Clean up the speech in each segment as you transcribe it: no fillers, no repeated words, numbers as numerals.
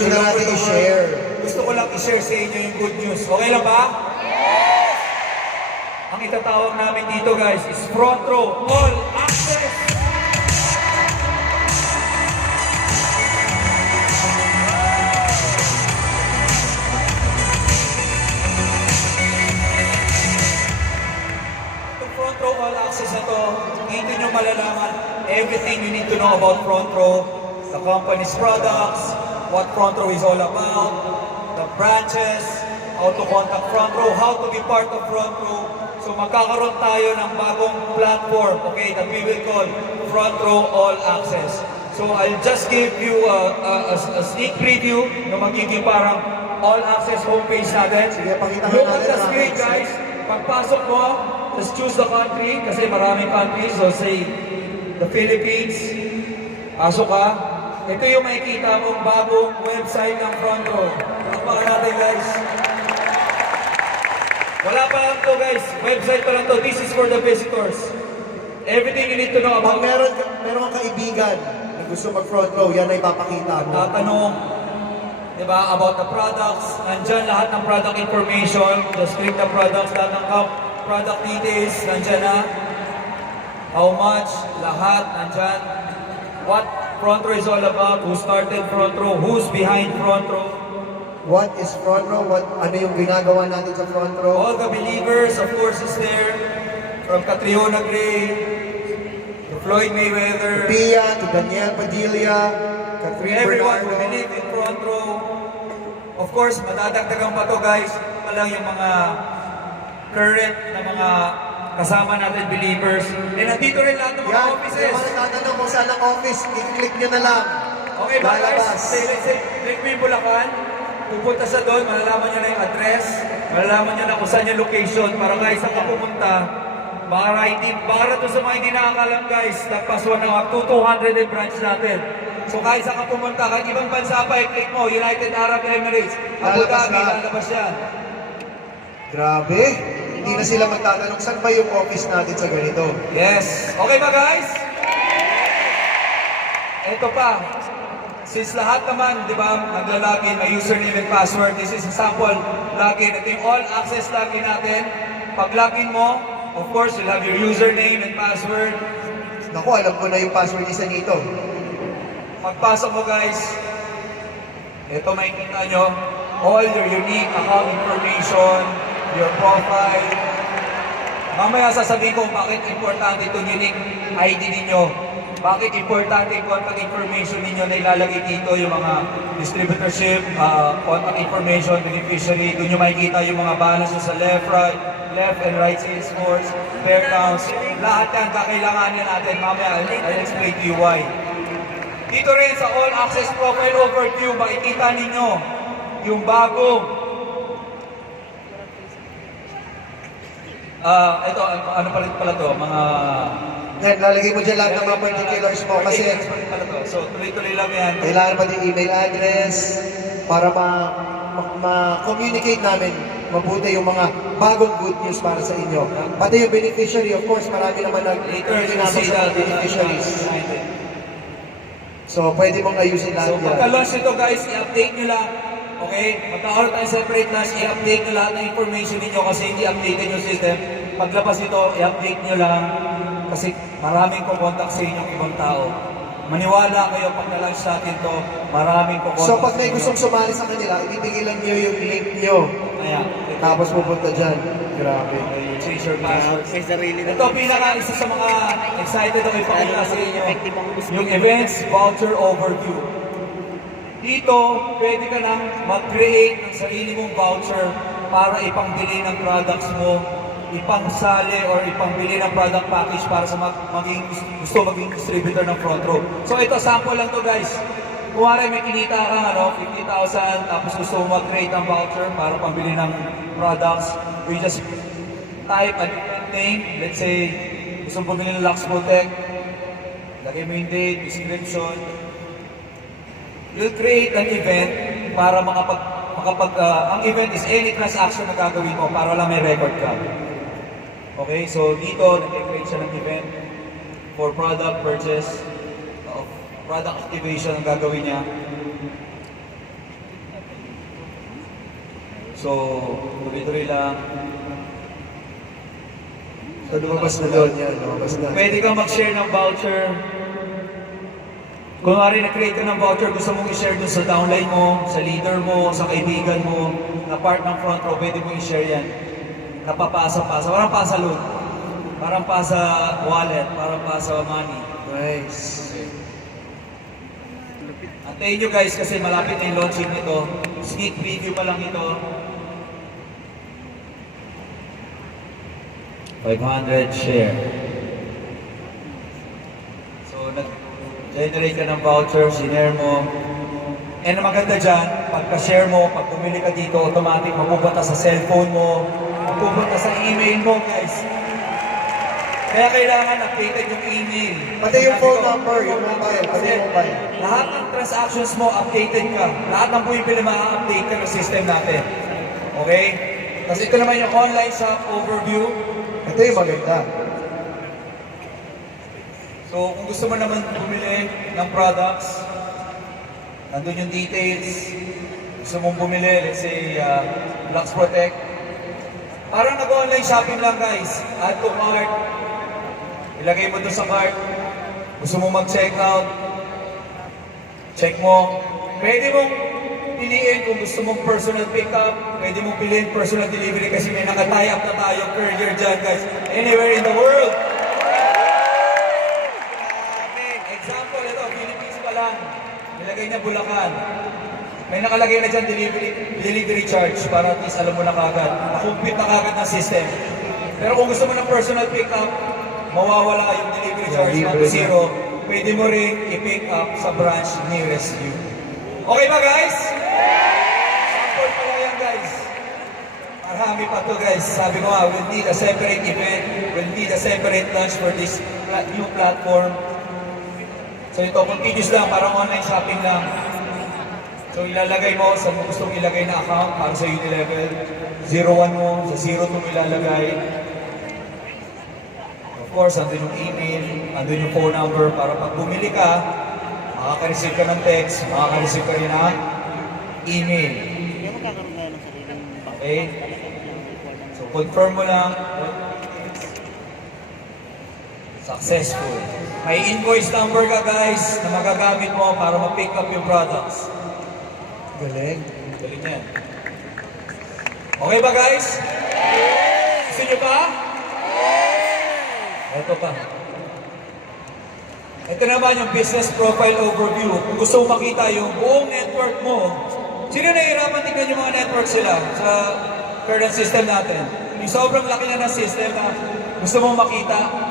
gusto na natin i-share. Gusto ko lang i-share sa inyo yung good news. Okay lang ba? Yes! Ang itatawag namin dito guys is Front Row All Access! Itong Front Row All Access na to, dito nyo malalaman everything you need to know about Front Row, the company's products, what Front Row is all about, the branches, how to contact Front Row, how to be part of Front Row. So magkakaroon tayo ng bagong platform, okay, that we will call Front Row All Access. So I'll just give you a sneak preview na magiging parang All Access homepage natin. Sige, pakita Look natin at the ang screen access. guys. Pagpasok mo, just choose the country kasi maraming countries. So say, the Philippines. Pasok ka. Ito yung makikita mong bagong website ng Front Row. Pakpakan natin guys. Wala pa lang to guys. Website pa lang to. This is for the visitors. Everything you need to know Pag about. meron kang kaibigan na gusto mag-front row, yan ay ipapakita mo. Tatanong, di ba, about the products. Nandyan lahat ng product information. Just click the products. Lahat ng product details. Nandyan na. How much. Lahat. Nandyan. What Front Row is all about. Who started Front Row. Who's behind Front Row. What is front row? Ano yung ginagawa natin sa front row? All the believers, of course, is there. From Catriona Gray to Floyd Mayweather. Pia, to Daniel Padilla, Catherine Everyone who Bernardo. believe in Front Row. Of course, madadagdagan pa to guys. Pa lang yung mga current na mga kasama natin believers. And nandito rin lahat ng mga Yan, offices. yung mga nagtatanong kung saan ang office, i-click nyo na lang. Okay ba guys? Lalabas. Let's say, click mo yung Bulacan. Pupunta sa doon, malalaman nyo na yung address. Malalaman nyo na kung saan yung location. Para guys, saan ka pumunta. Para doon sa mga hindi nakakalam guys, tapos 1 up to 200 yung branch natin. So kahit saan ka pumunta, kahit ibang bansa pa, i-click mo, United Arab Emirates, Abu Lalabas Dhabi, lahat. lalabas yan. Grabe. Hindi na sila magtatanong, saan ba yung office natin sa ganito? Yes. Okay ba guys? Ito pa. Since lahat naman, di ba, naglalagin, may username and password. This is a sample login. Ito yung all access login natin. Pag login mo, of course, you'll have your username and password. Naku, alam ko na yung password isa nito. Pagpasok mo guys, ito makikita nyo, all your unique account information, your profile. Mamaya sasabihin ko bakit importante itong unique ID ninyo. Bakit importante yung contact information ninyo na ilalagay dito, yung mga distributorship, contact information, beneficiary. Doon nyo makikita yung mga balance sa left and right sales force, fair counts. Lahat yan kakailanganin natin. Mamaya, I'll explain to you why. Dito rin sa All Access Profile Overview, makikita ninyo yung bagong ito, ano pa rin pala to, mga Yan, lalagay mo dyan lahat ng mga particulars mo kasi pala to. So, tuloy-tuloy lang yan. kailangan pati yung email address para ma-communicate namin mabuti yung mga bagong good news para sa inyo. Pati yung beneficiary, of course, marami naman Later, you nag-tinapos see sa that mga beneficiaries. So, pwede mong ayusin lahat So, yan. pagka-launch nito guys, i-update nyo lang. Okay? Magkakaroon tayo separate launch, i-update nyo lahat ng information ninyo kasi hindi updated yung system. Paglabas ito, i-update nyo lang kasi maraming kukontak sa inyong ibang tao. Maniwala kayo pag na-launch natin to, maraming kukontak. So, pag may gustong sumali sa kanila, ibibigay lang nyo yung link nyo. Kaya, Tapos pupunta dyan. Grabe. change your password. May sarili na. Ito, pinaka-isa sa mga excited ako ipakita sa inyo. Yung events voucher overview. Dito, pwede ka nang mag-create ng sarili mong voucher para ipangbili ng products mo, ipangsali or ipangbili ng product package para sa gusto maging distributor ng Front Row. So ito, sample lang to guys. Kuwari may kinita kang 50,000 tapos gusto mo mag-create ng voucher para pambili ng products. We just type a name. Let's say, gusto mo bumili ng Lux Protect. Lagay mo yung date, description. You'll create an event para ang event is any transaction na gagawin mo para lang may record ka. Okay, so dito, nag-create siya ng event for product purchase, product activation ang gagawin niya. So, tuloy-tuloy lang. So, lumabas na doon yan. Lumabas na. Pwede kang mag-share ng voucher. Kung na-create ka ng voucher, gusto mong i-share dun sa downline mo, sa leader mo, sa kaibigan mo, na part ng front row, pwede mo i-share yan. Napapasa-pasa. Parang pasa loan. Parang pasa wallet. Parang pasa money. Nice. Antayin nyo guys kasi malapit na yung launching nito. Sneak preview pa lang ito. 500 share. So, nag-generate ka ng voucher, sinare mo. And ang maganda dyan, pagka-share mo, pag bumili ka dito, automatic mapupunta sa cellphone mo, mapupunta sa email mo, guys. Kaya kailangan updated yung email. Pati yung phone number, yung mobile, pati yung mobile. Lahat ng transactions mo, updated ka. Lahat ng bumibili, ma-update ka ng system natin. Okay? Tapos ito naman yung online shop overview. Ito yung maganda. So, kung gusto mo naman bumili ng products, nandun yung details. Gusto mong bumili, let's say, Lux Protect. Parang nag-online shopping lang, guys. Add to cart. Ilagay mo doon sa cart. Gusto mong mag-check out. Check mo. Pwede mong piliin kung gusto mong personal pickup. Pwede mong piliin personal delivery kasi may naka-tie up na tayo courier dyan, guys. Anywhere in the world. Example, ito, Philippines pa lang. Nilagay niya Bulacan. May nakalagay na dyan delivery charge para at least alam mo na kagad. Nakumpit na kagad ng system. Pero kung gusto mo ng personal pickup, mawawala yung delivery charge na to zero. Pwede mo rin i-pick up sa branch nearest you. Okay ba guys? Sample pa lang yan guys. Marami pa to guys. Sabi ko nga, we'll need a separate event. We'll need a separate launch for this new platform. So ito, continuous lang, parang online shopping lang. So ilalagay mo sa gusto mong ilagay na account para sa Unilevel. 01 mo, sa 02 mo ilalagay. Of course, andun yung email, andun yung phone number para pag bumili ka, makaka-receive ka ng text, makaka-receive ka rin ng email. Okay? So confirm mo lang. Successful. May invoice number ka guys na magagamit mo para ma-pick up yung products. Galing. Galing yan. Okay ba guys? Gusto nyo pa? Ito pa. Ito naman yung business profile overview. Kung gusto mo makita yung buong network mo, sino nahihirapan tignan yung mga network sila sa current system natin? Yung sobrang laki na ng system na gusto mo makita.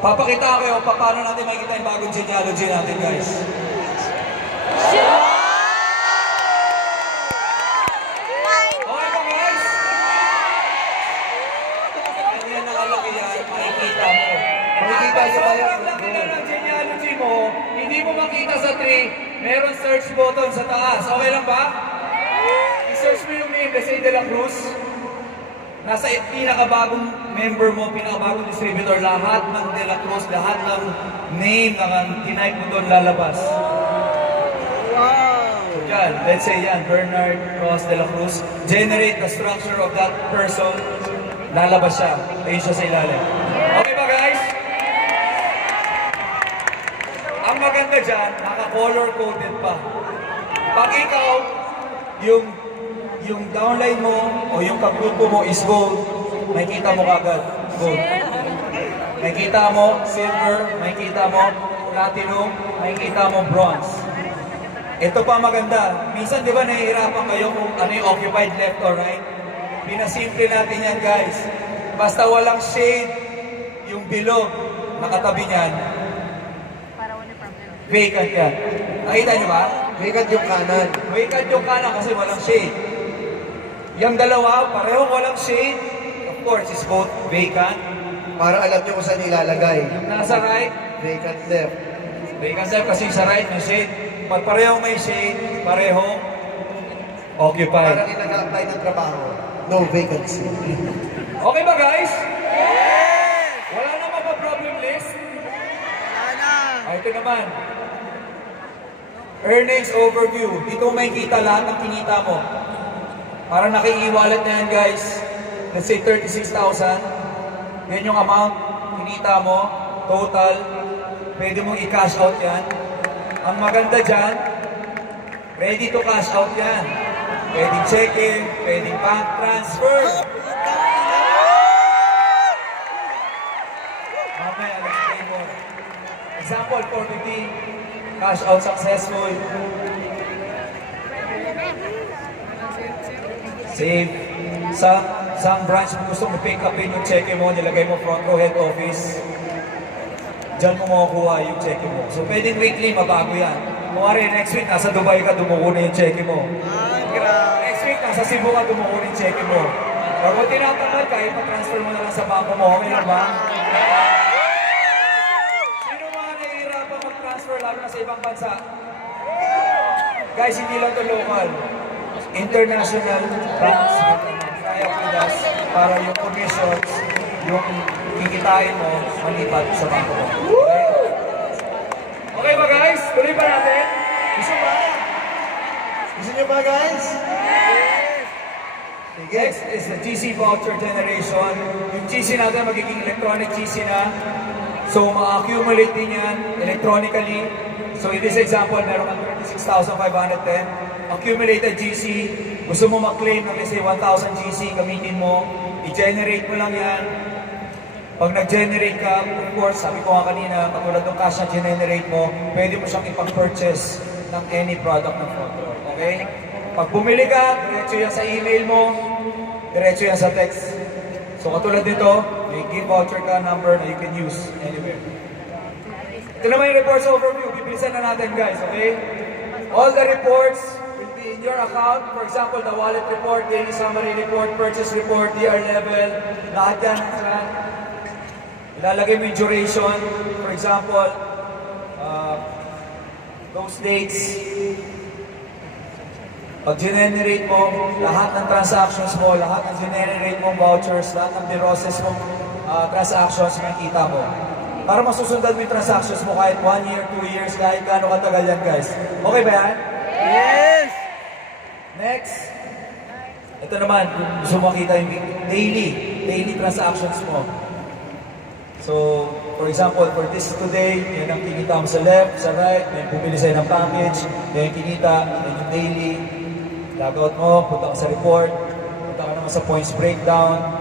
Papakita ko kayo paano natin makikita yung bagong genealogy natin guys. Sobrang laki na ng genealogy mo, hindi mo makita sa tree, meron search button sa taas. Okay lang ba? I-search mo yung name, let's say De La Cruz. Nasa pinakabagong member mo, pinakabagong distributor, lahat ng De La Cruz, lahat ng name na tinype mo doon lalabas. So yan, let's say yan, Bernard Ross De La Cruz. Generate the structure of that person, lalabas siya. Ayun siya sa ilalim. Okay ba guys? Ang maganda dyan, naka-color coded pa. Pag ikaw, yung downline mo o yung kagrupo mo is gold, makikita mo kagad, gold. Makikita mo silver, makikita mo platinum, makikita mo bronze. Ito pa maganda. Minsan di ba nahihirapan kayo kung ano yung occupied left or right? Pinasimple natin yan guys. Basta walang shade, yung bilog, nakatabi niyan, vacant yan. Nakita niyo ba? Vacant yung kanan. Vacant yung kanan kasi walang shade. Yung dalawa, parehong walang shade. Of course, is both vacant. Para alam nyo kung saan ilalagay. Yung nasa right, Vacant left. vacant left kasi sa right may shade. Pag parehong may shade, parehong occupied. Parang yung nag-apply ng trabaho. No vacancy. Okay ba guys? Wala naman ba problem list? Ito naman. Earnings overview. Dito may kita lahat ng kinita mo. Parang naki-e-wallet na yan, guys. Let's say 36,000. Yan yung amount, kinita mo, total. Pwede mong i-cash out yan. Ang maganda dyan, ready to cash out yan. Pwedeng cheque, pwedeng bank transfer. Mamaya, explain mo. Example, 450, cash out successful. Save. Sa branch mo gusto mo pick upin yung cheque mo, nilagay mo front row head office. Diyan mo makukuha yung cheque mo. So pwedeng weekly, mabago yan. Kung next week, nasa Dubai ka, dumuko na yung cheque mo. Next week, nasa Cebu ka, dumuko na yung cheque mo. Pero kung tinatagal ka, ipatransfer mo na lang sa bangko mo. Okay na ba? Sino mga nahihirapan mag-transfer lalo na sa ibang bansa? Guys, hindi lang to local. International banks kaya with us para yung commissions, yung kikitain mo, malipat sa bangko mo. Okay? Okay ba guys? Tuloy pa natin? Gusto ba? Gusto niyo ba, guys? Sige. Next is the GC voucher generation. Yung GC natin magiging electronic GC na. So, ma-accumulate din yan electronically. So, in this example, meron kang 36,510. Accumulated GC. Gusto mo mag-claim ng let's say 1,000 GC, gamitin mo. I-generate mo lang yan. Pag nag-generate ka, of course, sabi ko nga kanina, katulad ng cash na generate mo, pwede mo siyang ipag-purchase ng any product ng photo. Okay? Pag bumili ka, diretso yan sa email mo, diretso yan sa text. So katulad nito, may gift voucher ka number na you can use anywhere. Ito naman yung reports overview. Bibilisan na natin guys, okay? All the reports will be in your account. For example, the wallet report, daily summary report, purchase report, DR level, lahat yan. Ilalagay mo yung duration. For example, those dates. Pag generate mo, lahat ng transactions mo, lahat ng generate mong vouchers, lahat ng process mong transactions, makikita mo. Para masusundan mo yung transactions mo kahit 1 year, 2 years, kahit gaano katagal yan, guys. Okay ba yan? Yes! Next. Ito naman, kung gusto mo makita yung daily transactions mo. So, for example, for this today, yan ang kinita mo sa left, sa right, may bumili sa'yo ng package, yan yung kinita, yan yung daily. Lagout mo, punta ka sa report, punta ka naman sa points breakdown,